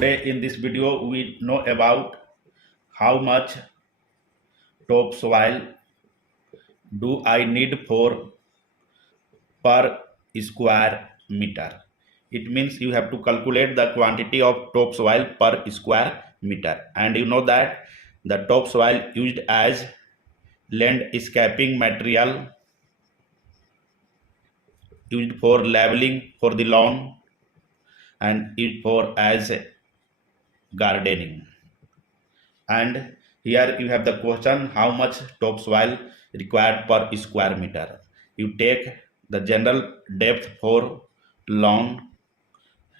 today in this video we know about how much topsoil do I need for per square meter. It means you have to calculate the quantity of topsoil per square meter, and you know that the topsoil used as landscaping material, used for leveling for the lawn, and used for as gardening. And here you have the question, how much topsoil required per square meter. You take the general depth for lawn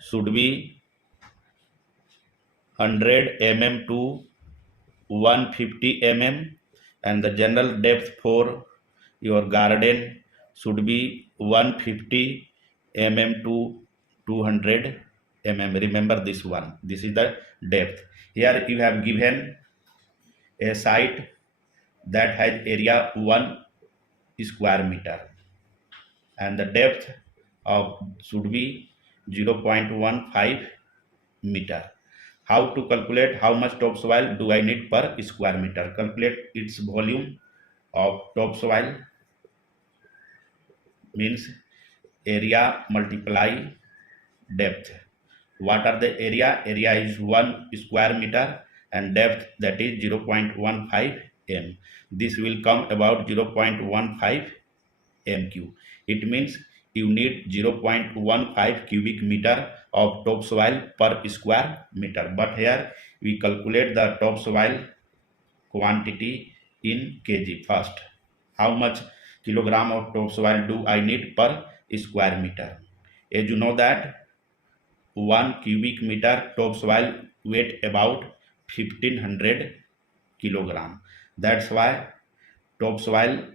should be 100 mm to 150 mm, and the general depth for your garden should be 150 mm to 200 mm. Remember this one, this is the depth. Here you have given a site that has area 1 square meter and the depth of should be 0.15 meter. How to calculate how much topsoil do I need per square meter? Calculate its volume of topsoil, means area multiply depth. What are the area? Area is 1 square meter and depth, that is 0.15 m. This will come about 0.15 m3. It means you need 0.15 cubic meter of topsoil per square meter. But here we calculate the topsoil quantity in kg first. How much kilogram of topsoil do I need per square meter? As you know that 1 cubic meter topsoil weight about 1500 kilogram. That's why topsoil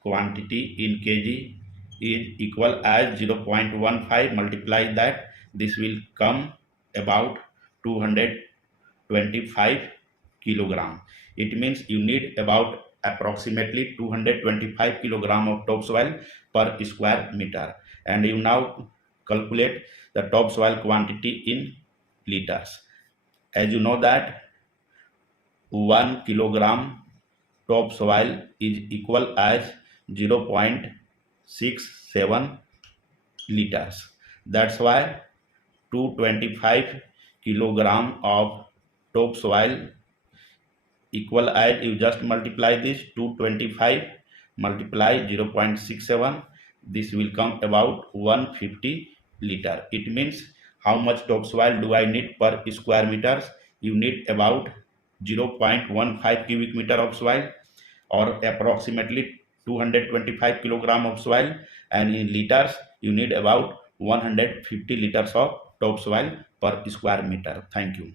quantity in kg is equal as 0.15 multiply that, this will come about 225 kilogram. It means you need about approximately 225 kilogram of topsoil per square meter. And you now calculate the topsoil quantity in liters. As you know that 1 kilogram topsoil is equal as 0.67 liters. That's why 225 kilogram of topsoil equal as, you just multiply this 225 multiply 0.67, this will come about 150 liter. It means how much topsoil do I need per square meters? You need about 0.15 cubic meter of soil, or approximately 225 kilogram of soil, and in liters you need about 150 liters of topsoil per square meter. Thank you.